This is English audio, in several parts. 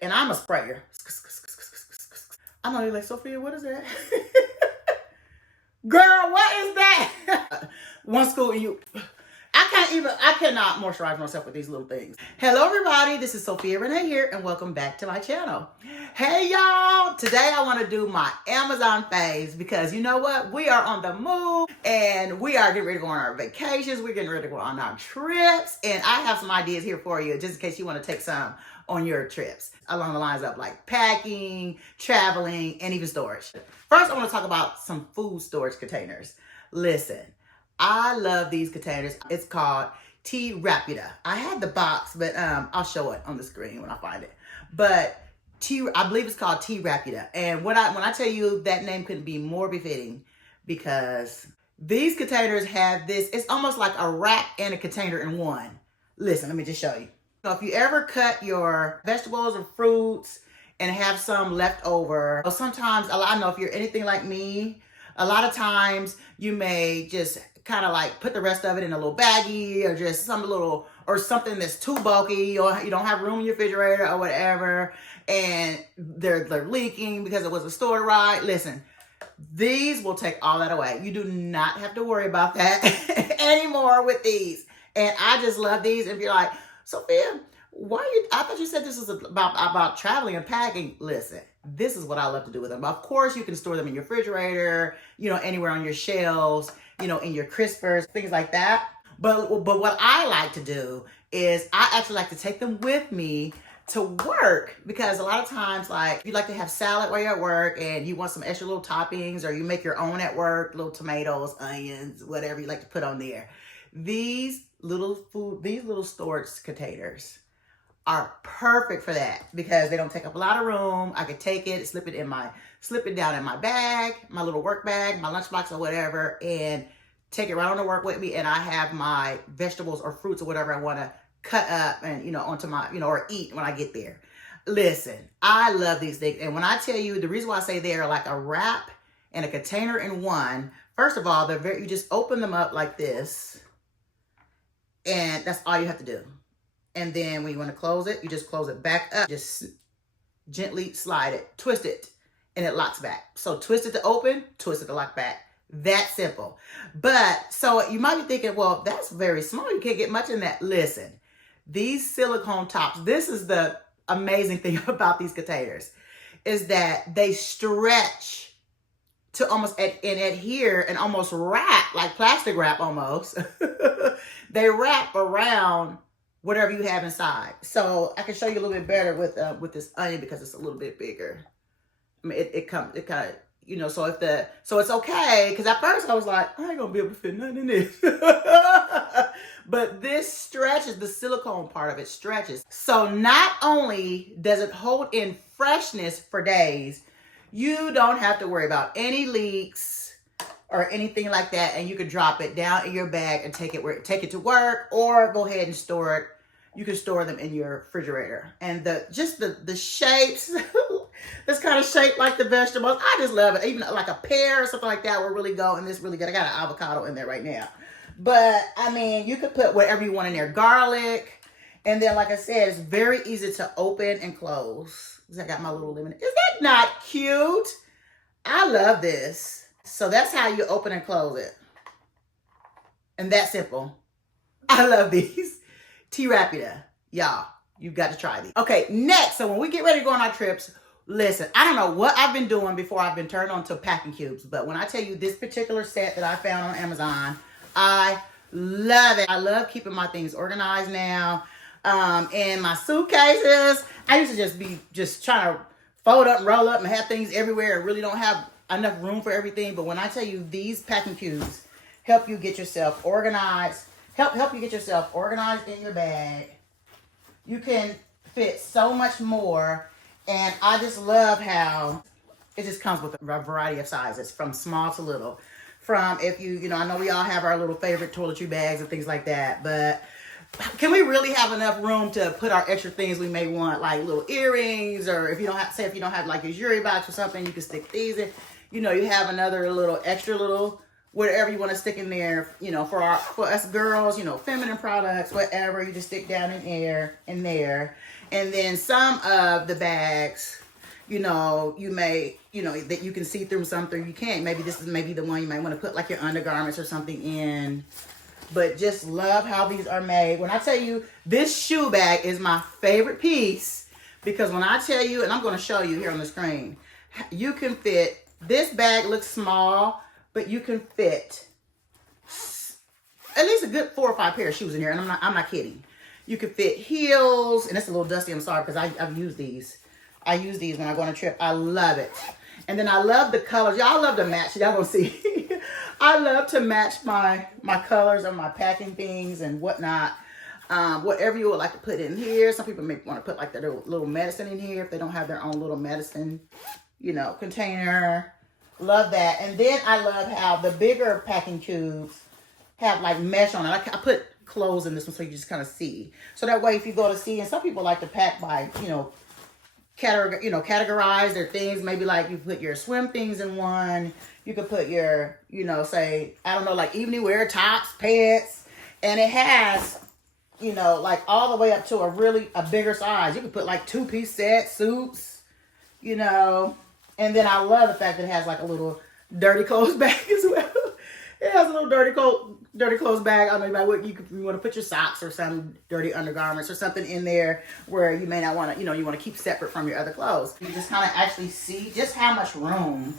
And I'm a sprayer. I know you're like, Sophia, what is that? Girl, what is that? One scoop and you... I cannot moisturize myself with these little things. Hello, everybody. This is Sophia Renee here, and welcome back to my channel. Hey, y'all. Today, I want to do my Amazon faves because you know what? We are on the move, and we are getting ready to go on our vacations. We're getting ready to go on our trips, and I have some ideas here for you just in case you want to take some on your trips along the lines of like packing, traveling, and even storage. First, I want to talk about some food storage containers. Listen. I love these containers. It's called Tea Rapido. I had the box, but I'll show it on the screen when I find it. But I believe it's called Tea Rapido. And when I tell you that name couldn't be more befitting, because these containers have this, it's almost like a wrap and a container in one. Listen, let me just show you. So if you ever cut your vegetables or fruits and have some left over, or sometimes, I know if you're anything like me, a lot of times you may just kind of like put the rest of it in a little baggie or just something that's too bulky, or you don't have room in your refrigerator or whatever, and they're leaking because it wasn't stored right. Listen, these will take all that away. You do not have to worry about that anymore with these. And I just love these. If you're like, Sophia, I thought you said this was about traveling and packing. Listen, this is what I love to do with them. Of course, you can store them in your refrigerator, anywhere on your shelves, in your crispers, things like that. But what I like to do is I actually like to take them with me to work, because a lot of times, like, you like to have salad while you're at work and you want some extra little toppings, or you make your own at work, little tomatoes, onions, whatever you like to put on there. These little storage containers are perfect for that because they don't take up a lot of room. I could take it, slip it down in my bag, my little work bag, my lunchbox or whatever, and take it right on to work with me. And I have my vegetables or fruits or whatever I want to cut up and, onto my, or eat when I get there. Listen, I love these things. And when I tell you, the reason why I say they're like a wrap and a container in one, first of all, you just open them up like this, and that's all you have to do. And then when you want to close it, you just close it back up. Just gently slide it, twist it, and it locks back. So twist it to open, twist it to lock back. That simple. But so you might be thinking, well, that's very small. You can't get much in that. Listen, these silicone tops, this is the amazing thing about these containers, is that they stretch to almost adhere and almost wrap, like plastic wrap almost. They wrap around whatever you have inside. So I can show you a little bit better with this onion because it's a little bit bigger. I mean, it kind of, so it's okay. Because at first I was like, I ain't gonna be able to fit nothing in this. But this stretches, the silicone part of it stretches. So not only does it hold in freshness for days, you don't have to worry about any leaks or anything like that, and you can drop it down in your bag and take it to work, or go ahead and store it. You can store them in your refrigerator. And the shapes, this kind of shape like the vegetables, I just love it. Even like a pear or something like that will really go, and this really good. I got an avocado in there right now. But I mean, you could put whatever you want in there, garlic. And then, like I said, it's very easy to open and close. I got my little lemon. Is that not cute? I love this. So that's how you open and close it. And that's simple. I love these. Tea Rapido. Y'all, you've got to try these. Okay, next. So when we get ready to go on our trips, listen, I don't know what I've been doing before I've been turned on to packing cubes. But when I tell you this particular set that I found on Amazon, I love it. I love keeping my things organized now. In my suitcases, I used to just be trying to fold up and roll up and have things everywhere. I really don't have enough room for everything. But when I tell you these packing cubes help you get yourself organized, help you get yourself organized in your bag, you can fit so much more. And I just love how it just comes with a variety of sizes, from small to little. From, if I know we all have our little favorite toiletry bags and things like that, but can we really have enough room to put our extra things we may want, like little earrings, or if you don't have like your jewelry box or something, you can stick these in. You have another little extra little whatever you want to stick in there, for us girls, feminine products, whatever, you just stick down in there. And then some of the bags, you know, you may, you know, that you can see through, some through you can't. Maybe this is maybe the one you might want to put like your undergarments or something in. But just love how these are made. When I tell you, this shoe bag is my favorite piece, because when I tell you, and I'm going to show you here on the screen, you can fit, this bag looks small, but you can fit at least a good 4 or 5 pair of shoes in here, and I'm not kidding. You can fit heels, and it's a little dusty, I'm sorry, because I've used these. I use these when I go on a trip. I love it. And then I love the colors. Y'all love to match. Y'all gonna see. I love to match my colors of my packing things and whatnot. Whatever you would like to put in here. Some people may want to put like their little medicine in here if they don't have their own little medicine, you know, container. Love that. And then I love how the bigger packing cubes have like mesh on it. I put clothes in this one so you just kind of see. So that way if you go to see, and some people like to pack by, you know, categorize their things. Maybe like you put your swim things in one. You could put your, you know, say, I don't know, like evening wear, tops, pants. And it has, you know, like all the way up to a bigger size. You could put like 2-piece sets, suits, you know. And then I love the fact that it has like a little dirty clothes bag as well. It has a little dirty clothes bag. I mean, you want to put your socks or some dirty undergarments or something in there where you may not want to, you know, you want to keep separate from your other clothes. You just kind of actually see just how much room,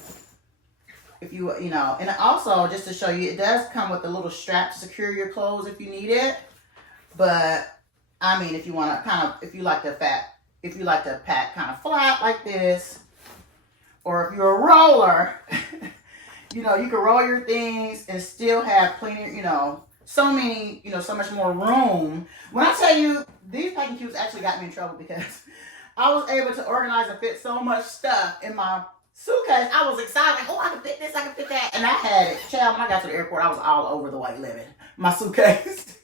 if you know, and also just to show you, it does come with a little strap to secure your clothes if you need it. But I mean, if you want to kind of, if you like to pack kind of flat like this, or if you're a roller, you know, you can roll your things and still have plenty, you know, so much more room. When I tell you, these packing cubes actually got me in trouble because I was able to organize and fit so much stuff in my suitcase. I was excited, like, oh, I can fit this, I can fit that. And I had it. Child, when I got to the airport, I was all over the white living, my suitcase.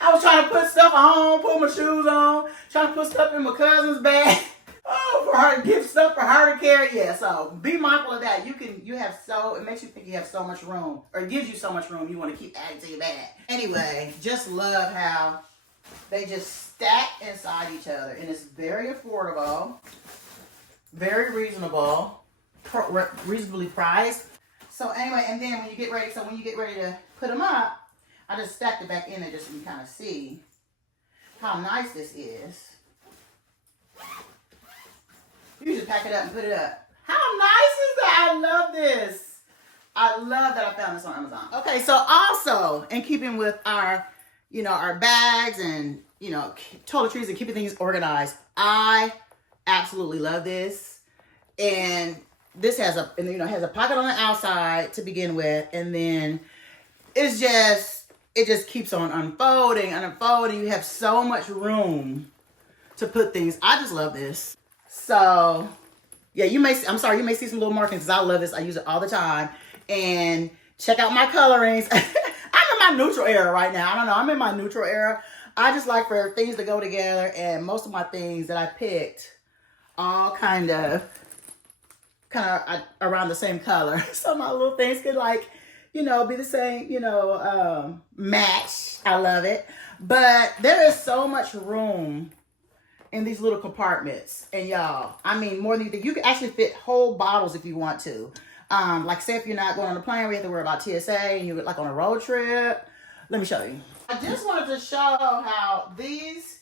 I was trying to put stuff on, put my shoes on, trying to put stuff in my cousin's bag. Oh, for her to give stuff for her to carry. Yeah, so be mindful of that. It makes you think you have so much room, or it gives you so much room you want to keep adding to your bag. Anyway, just love how they just stack inside each other, and it's very affordable, very reasonable, reasonably priced. So anyway, and then when you get ready to put them up, I just stacked it back in there just so you can kind of see how nice this is. You just pack it up and put it up. How nice is that? I love this. I love that I found this on Amazon. Okay, so also in keeping with our, you know, our bags and, you know, toiletries and keeping things organized, I absolutely love this. And this has a pocket on the outside to begin with, and then it just keeps on unfolding and unfolding. You have so much room to put things. I just love this. So, yeah, you may see some little markings because I love this. I use it all the time. And check out my colorings. I'm in my neutral era right now. I don't know. I'm in my neutral era. I just like for things to go together. And most of my things that I picked all kind of around the same color. So my little things could like, you know, be the same, you know, match. I love it. But there is so much room in these little compartments. And y'all, I mean, more than you can actually fit whole bottles if you want to. Like say if you're not going on a plane where you have to worry about TSA and you're like on a road trip. Let me show you. I just wanted to show how these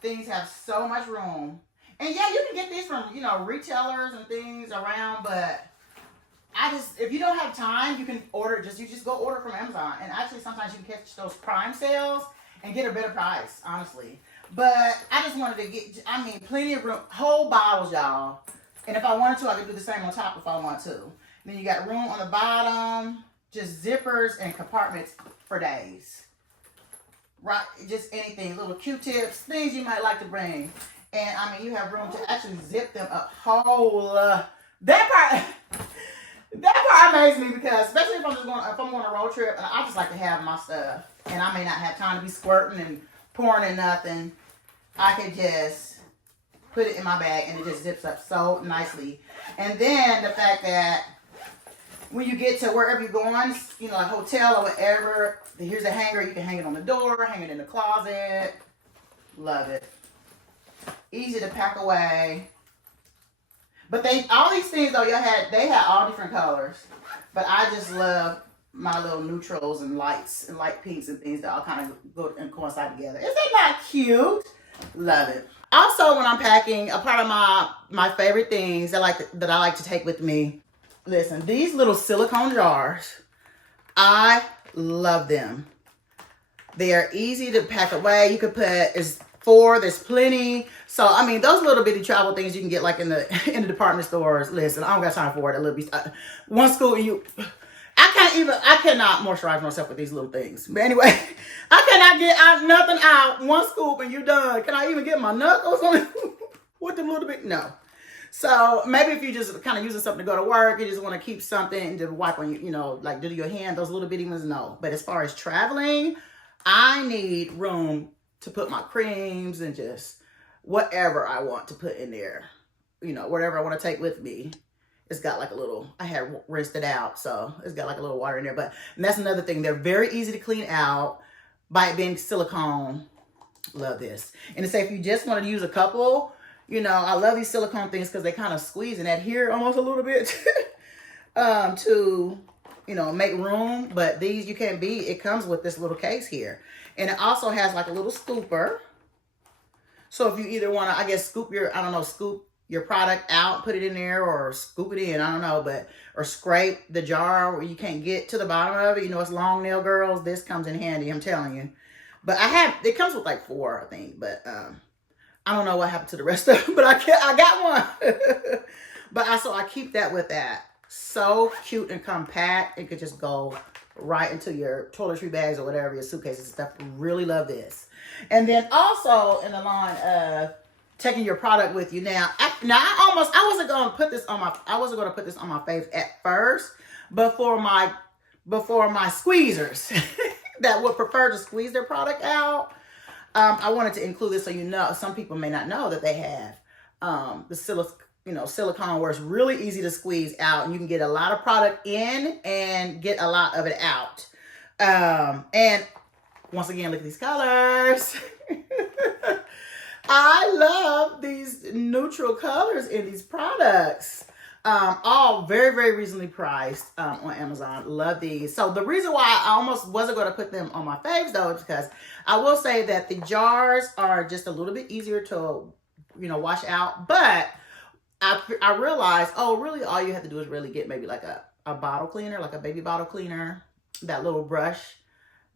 things have so much room. And yeah, you can get these from, you know, retailers and things around, but if you don't have time, you can order, you just go order from Amazon. And actually sometimes you can catch those Prime sales and get a better price, honestly. But I just wanted to get, I mean, plenty of room, whole bottles, y'all. And if I wanted to, I could do the same on top if I want to. And then you got room on the bottom, just zippers and compartments for days. Right, just anything, little Q-tips, things you might like to bring. And I mean, you have room to actually zip them up whole. That part amazes me because, especially if I'm going on a road trip, and I just like to have my stuff, and I may not have time to be squirting and pouring in nothing. I could just put it in my bag and it just zips up so nicely. And then the fact that when you get to wherever you're going, you know, a hotel or whatever, here's a hanger. You can hang it on the door, hang it in the closet. Love it. easy to pack away. But all these things though, they had all different colors. But I just love my little neutrals and lights and light pinks and things that all kind of go and coincide together. Isn't that cute? Love it. Also, when I'm packing, a part of my favorite things that I like to take with me. Listen, these little silicone jars, I love them. They are easy to pack away. You could put there's plenty. So I mean, those little bitty travel things you can get like in the department stores. Listen, I don't got time for it. A little bit. One scoop and you. I cannot moisturize myself with these little things. But anyway, I cannot get nothing out. One scoop and you're done. Can I even get my knuckles on it? With them little bit? No. So maybe if you just kind of using something to go to work, you just want to keep something to wipe on like do your hand, those little bitty ones, no. But as far as traveling, I need room to put my creams and just whatever I want to put in there. Whatever I want to take with me. It's got like a little, I had rinsed it out, so it's got like a little water in there. And that's another thing. They're very easy to clean out by it being silicone. Love this. And to say if you just want to use a couple, I love these silicone things because they kind of squeeze and adhere almost a little bit to, make room. But these you can't beat. It comes with this little case here. And it also has like a little scooper. So if you either want to, scoop your product out, put it in there, or scoop it in, I don't know, or scrape the jar where you can't get to the bottom of it. It's long nail girls. This comes in handy, I'm telling you. But it comes with like 4, I think, but I don't know what happened to the rest of them, but I got one. But I keep that with that. So cute and compact. It could just go right into your toiletry bags or whatever, your suitcases and stuff. Really love this. And then also in the line of taking your product with you. Now I wasn't going to put this on my face at first, before my squeezers that would prefer to squeeze their product out. I wanted to include this so some people may not know that they have the silicone where it's really easy to squeeze out and you can get a lot of product in and get a lot of it out. And once again, look at these colors. I love these neutral colors in these products. All very, very reasonably priced on Amazon. Love these. So the reason why I almost wasn't going to put them on my faves though is because I will say that the jars are just a little bit easier to, wash out. But I realized, really all you have to do is really get maybe like a bottle cleaner, like a baby bottle cleaner, that little brush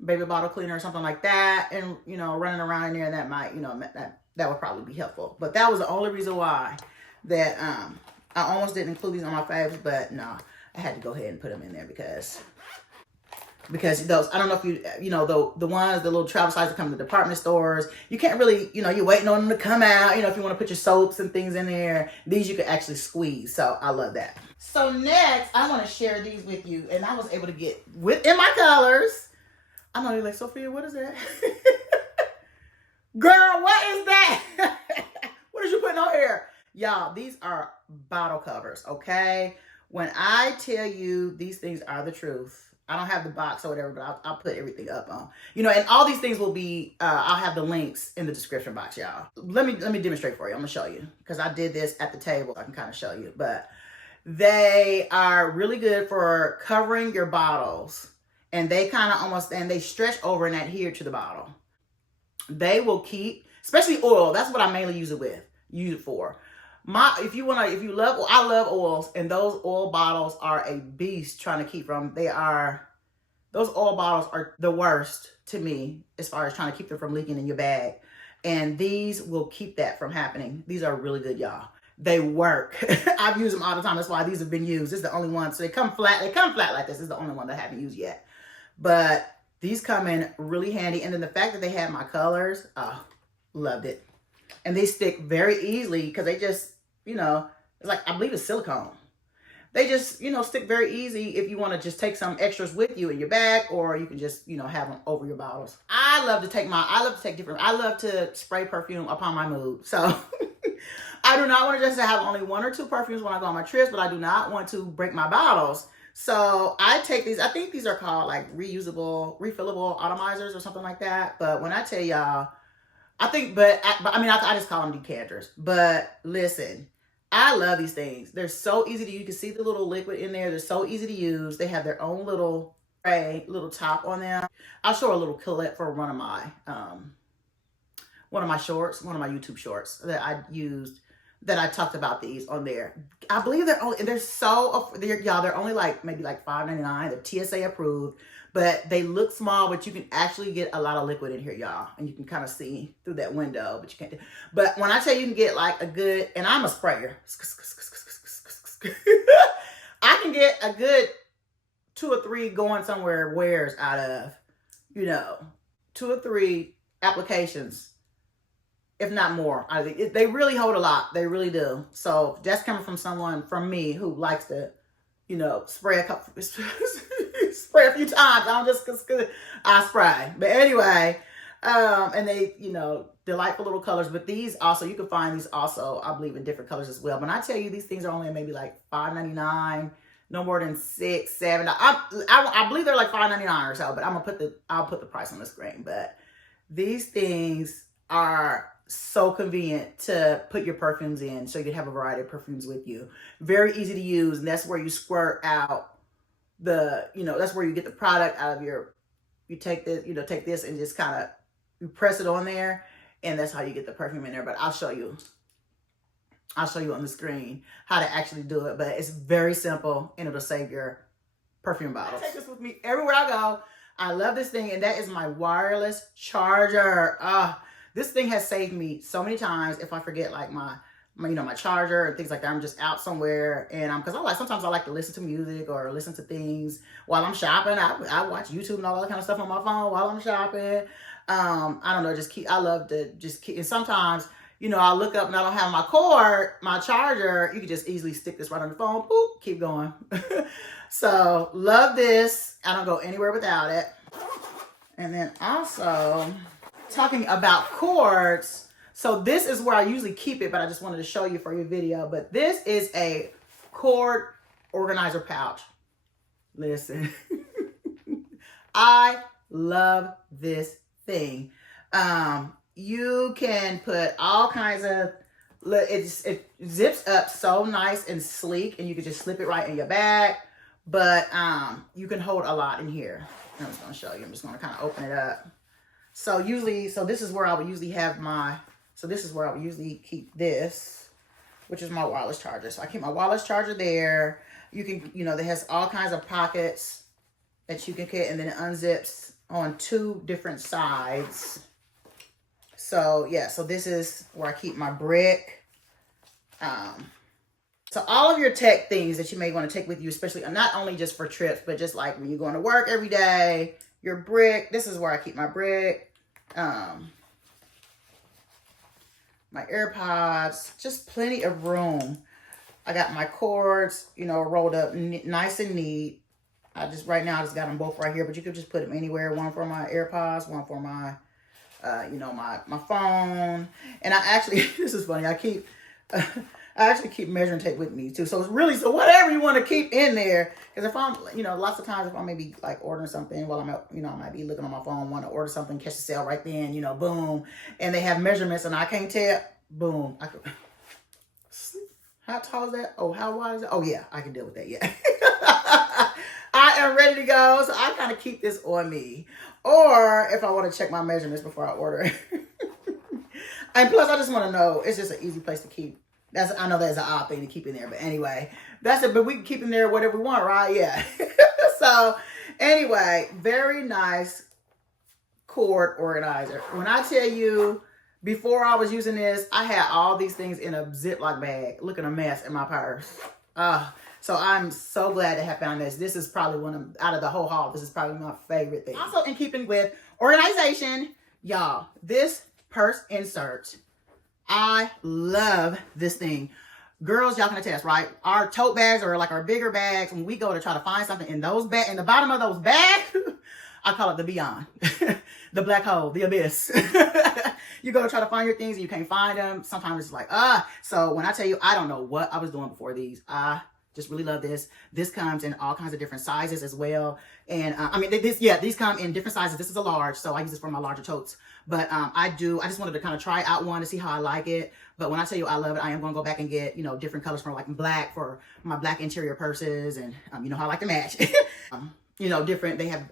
baby bottle cleaner or something like that. And, running around in there, that might, that would probably be helpful. But that was the only reason why that I almost didn't include these on my faves, but no, I had to go ahead and put them in there because those, I don't know if the ones, the little travel size that come to the department stores, you can't really, you're waiting on them to come out, if you want to put your soaps and things in there, these you can actually squeeze. So I love that. So next, I want to share these with you, and I was able to get in my colors. I'm gonna be like, Sophia, what is that? Girl, what is that? What is you putting on here? Y'all, these are bottle covers, okay? When I tell you these things are the truth, I don't have the box or whatever, but I'll put everything up on. And all these things will be, I'll have the links in the description box, y'all. Let me demonstrate for you. I'm gonna show you, because I did this at the table. I can kind of show you, but they are really good for covering your bottles. And they kind of they stretch over and adhere to the bottle. They will keep, especially oil. That's what I mainly use it for. I love oils, and those oil bottles are a beast trying to keep from. Those oil bottles are the worst to me as far as trying to keep them from leaking in your bag. And these will keep that from happening. These are really good, y'all. They work. I've used them all the time. That's why these have been used. This is the only one. So they come flat like this. This is the only one that I haven't used yet. But these come in really handy. And then the fact that they have my colors, loved it. And they stick very easily because they just, it's like, I believe it's silicone. They just, stick very easy if you want to just take some extras with you in your bag, or you can just, have them over your bottles. I love to spray perfume upon my mood. So I do not want to just have only 1 or 2 perfumes when I go on my trips, but I do not want to break my bottles. So I take these, I think these are called like refillable atomizers or something like that. But when I tell y'all, I think, but I mean, I just call them decanters. But listen, I love these things. They're so easy to use. You can see the little liquid in there. They're so easy to use. They have their own little spray, little top on them. I'll show a little clip for one of my shorts, one of my YouTube shorts that I used, that I talked about these on there. I believe they're only, they're only like maybe like $5.99. They're TSA approved, but they look small, but you can actually get a lot of liquid in here, y'all. And you can kind of see through that window, but you can't. But when I tell you can get like a good, and I'm a sprayer, I can get a good 2 or 3 going somewhere wears out of, 2 or 3 applications, if not more. I think they really hold a lot. They really do. So that's coming from someone, from me, who likes to, spray spray a few times. I don't just cause I spray. But anyway, and they, delightful little colors. But these also, you can find these also, I believe, in different colors as well. When I tell you these things are only maybe like $5.99, no more than $6, $7. I believe they're like $5.99 or so. But I'll put the price on the screen. But these things are so convenient to put your perfumes in, so you can have a variety of perfumes with you. Very easy to use, and that's where you squirt out the, that's where you get the product out of your, you take this, take this and just kind of, you press it on there, and that's how you get the perfume in there. But I'll show you on the screen how to actually do it. But it's very simple, and it'll save your perfume bottles. I take this with me everywhere I go. I love this thing, and that is my wireless charger. This thing has saved me so many times if I forget like my charger and things like that. I'm just out somewhere, and because sometimes I like to listen to music or listen to things while I'm shopping. I watch YouTube and all that kind of stuff on my phone while I'm shopping. I don't know, I love to just keep, and sometimes, I look up and I don't have my charger. You can just easily stick this right on the phone, boop, keep going. So love this. I don't go anywhere without it. And then also, talking about cords, so this is where I usually keep it, but I just wanted to show you for your video. But this is a cord organizer pouch. Listen, I love this thing. You can put all kinds of, it zips up so nice and sleek, and you can just slip it right in your bag. But you can hold a lot in here. I'm just going to show you. I'm just going to kind of open it up. So this is where I would usually keep this, which is my wireless charger. So I keep my wireless charger there. You can, that has all kinds of pockets that you can get, and then it unzips on 2 different sides. So yeah, so this is where I keep my brick. So all of your tech things that you may want to take with you, especially not only just for trips, but just like when you're going to work every day, your brick. This is where I keep my brick. My AirPods, just plenty of room. I got my cords, rolled up nice and neat. Right now I just got them both right here, but you could just put them anywhere. One for my AirPods, one for my, my phone. And I actually, this is funny. I actually keep measuring tape with me too. So it's really, so whatever you want to keep in there. Because if I'm, lots of times if I may be like ordering something while I'm out, I might be looking on my phone, want to order something, catch the sale right then, boom. And they have measurements and I can't tell, boom. How tall is that? Oh, how wide is it? Oh yeah, I can deal with that, yeah. I am ready to go. So I kind of keep this on me. Or if I want to check my measurements before I order it. And plus I just want to know, it's just an easy place to keep. I know that's an odd thing to keep in there, but anyway, that's it. But we can keep in there whatever we want, right? Yeah. So anyway, very nice cord organizer. When I tell you, before I was using this, I had all these things in a Ziploc bag, looking a mess in my purse. So I'm so glad to have found this. This is probably out of the whole haul, this is probably my favorite thing. Also in keeping with organization, y'all, this purse insert, I love this thing. Girls, y'all can attest, right? Our tote bags are like our bigger bags. When we go to try to find something in those bags, in the bottom of those bags, I call it the beyond, the black hole, the abyss. You go to try to find your things and you can't find them. Sometimes it's like, So when I tell you, I don't know what I was doing before these. I Just really love this. This comes in all kinds of different sizes as well. And I mean, these come in different sizes. This is a large, so I use this for my larger totes. But I just wanted to kind of try out one to see how I like it. But when I tell you I love it, I am going to go back and get, you know, different colors for like black for my black interior purses. And you know how I like to match. You know, different, they have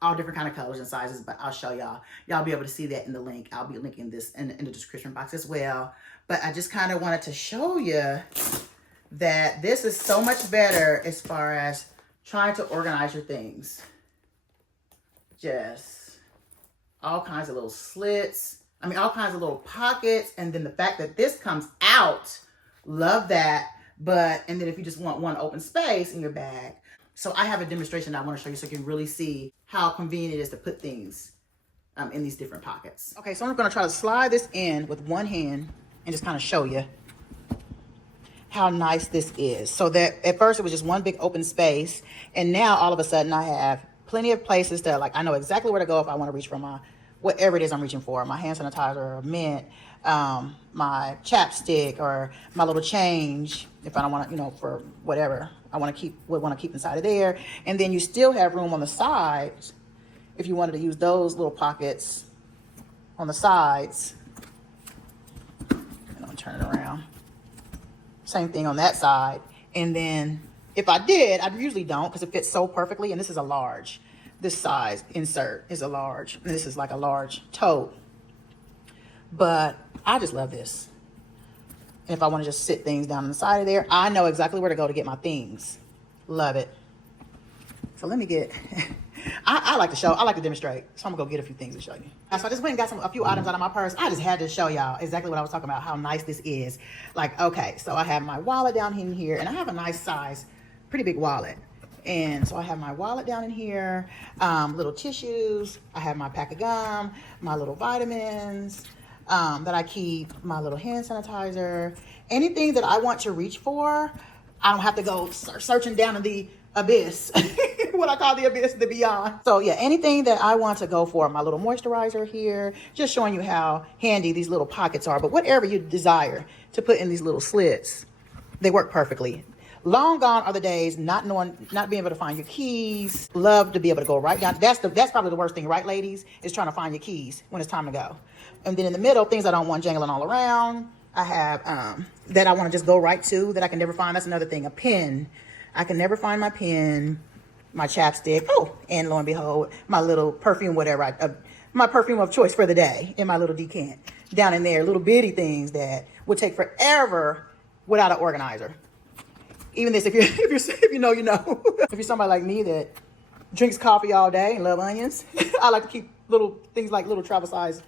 all different kind of colors and sizes, but I'll show y'all. Y'all be able to see that in the link. I'll be linking this in the description box as well. But I just kind of wanted to show you that this is so much better as far as trying to organize your things. Just all kinds of little slits. I mean, all kinds of little pockets. And then the fact that this comes out, love that. And then if you just want one open space in your bag. So I have a demonstration that I want to show you so you can really see how convenient it is to put things in these different pockets. Okay, so I'm going to try to slide this in with one hand and just kind of show you how nice this is. So that at first it was just one big open space, and now all of a sudden I have plenty of places to, like, I know exactly where to go if I want to reach for my, whatever it is I'm reaching for, my hand sanitizer or mint, my chapstick or my little change, if I don't want to, you know, for whatever I want to keep inside of there. And then you still have room on the sides if you wanted to use those little pockets on the sides. And I'll turn it around. Same thing on that side. And then if I did, I usually don't because it fits so perfectly. And this is a large. This size insert is a large. And this is like a large tote. But I just love this. And if I want to just sit things down on the side of there, I know exactly where to go to get my things. Love it. So let me get, I like to show, I like to demonstrate. So I'm gonna go get a few things to show you. So I just went and got a few items out of my purse. I just had to show y'all exactly what I was talking about, how nice this is. Like, okay, so I have my wallet down in here, and I have a nice size, pretty big wallet. And so I have my wallet down in here, little tissues. I have my pack of gum, my little vitamins, that I keep, my little hand sanitizer, anything that I want to reach for. I don't have to go searching down in the abyss, what I call the abyss, the beyond. So yeah, anything that I want to go for, my little moisturizer here, just showing you how handy these little pockets are. But whatever you desire to put in these little slits, they work perfectly. Long gone are the days not being able to find your keys. Love to be able to go right down. That's probably the worst thing, right, ladies? Is trying to find your keys when it's time to go. And then in the middle, things I don't want jangling all around. I have that I want to just go right to that I can never find. That's another thing. A pen. I can never find my pen, my chapstick. Oh, and lo and behold, my little perfume, whatever. My perfume of choice for the day in my little decant down in there. Little bitty things that would take forever without an organizer. Even this, if you know, you know. If you're somebody like me that drinks coffee all day and love onions, I like to keep little things like little travel size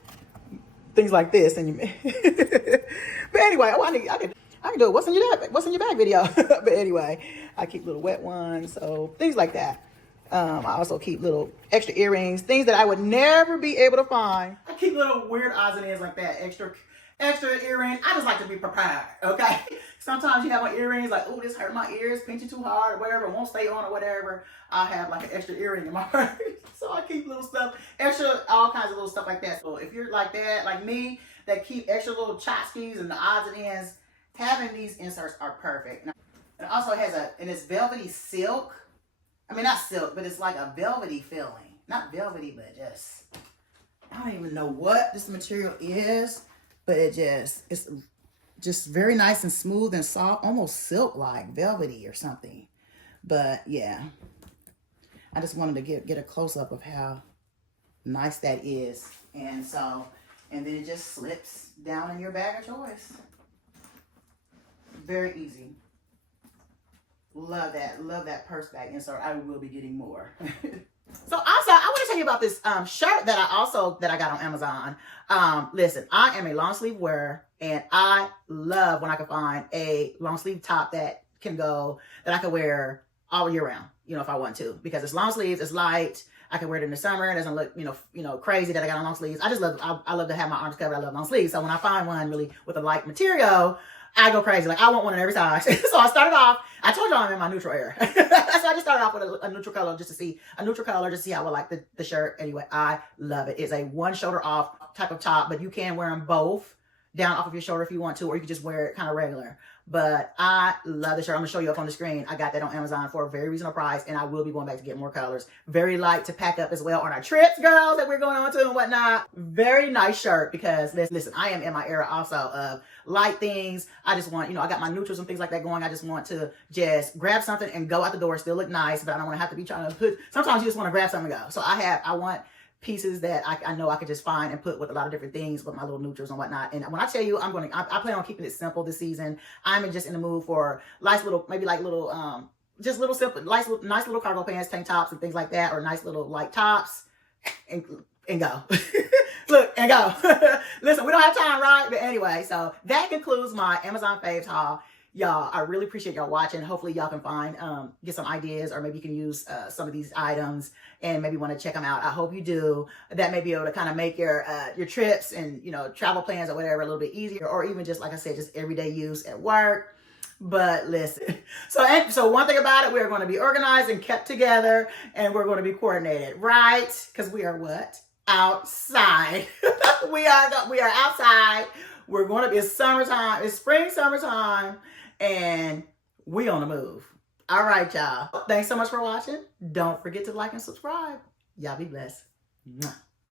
things like this. And but anyway, I can do it. What's in your bag video. But anyway, I keep little wet ones, so things like that. I also keep little extra earrings, things that I would never be able to find. I keep little weird odds and ends like that, extra earrings. I just like to be prepared, okay? Sometimes you have my earrings like, oh, this hurt my ears, pinching too hard or whatever, won't stay on or whatever. I'll have like an extra earring in my purse. So I keep little stuff, all kinds of little stuff like that. So if you're like that, like me, that keep extra little tchotchkes and the odds and ends, having these inserts are perfect. It also has and it's velvety silk. I mean, not silk, but it's like a velvety feeling. Not velvety, but just, I don't even know what this material is, but it's just very nice and smooth and soft, almost silk-like, velvety or something. But yeah, I just wanted to get a close-up of how nice that is. And then it just slips down in your bag of choice. Very easy. Love that purse bag insert. I will be getting more. So also, I want to tell you about this shirt that I got on Amazon. Listen, I am a long sleeve wearer, and I love when I can find a long sleeve top that I can wear all year round, you know, if I want to, because it's long sleeves, it's light. I can wear it in the summer. It doesn't look, you know, crazy that I got on long sleeves. I love to have my arms covered. I love long sleeves. So when I find one really with a light material, I go crazy. Like, I want one in every size. So I started off, I told y'all I'm in my neutral area. So I just started off with a neutral color just to see how I like the shirt. Anyway, I love it. It's a one shoulder off type of top, but you can wear them both. down off of your shoulder if you want to, or you can just wear it kind of regular. But I love this shirt. I'm gonna show you up on the screen. I got that on Amazon for a very reasonable price, and I will be going back to get more colors. Very light to pack up as well on our trips, girls, that we're going on to and whatnot. Very nice shirt because listen, I am in my era also of light things. I just want, I got my neutrals and things like that going. I just want to just grab something and go out the door, still look nice, but I don't want to have to be trying to put, sometimes you just want to grab something and go. So I want pieces that I know I could just find and put with a lot of different things with my little neutrals and whatnot. And when I tell you, I plan on keeping it simple this season. I'm just in the mood for nice little, maybe like little, just little simple, nice little cargo pants, tank tops and things like that, or nice little light tops and go. Look, and go. Listen, we don't have time, right? But anyway, so that concludes my Amazon Faves haul. Y'all, I really appreciate y'all watching. Hopefully y'all can find, get some ideas, or maybe you can use some of these items and maybe want to check them out. I hope you do. That may be able to kind of make your trips and, travel plans or whatever a little bit easier, or even just, like I said, just everyday use at work. But listen, so one thing about it, we're going to be organized and kept together, and we're going to be coordinated, right? Because we are what? Outside. we are outside. We're going to be, it's summertime. It's spring, summertime. And we on the move. All right, y'all. Thanks so much for watching. Don't forget to like and subscribe. Y'all be blessed. Mwah.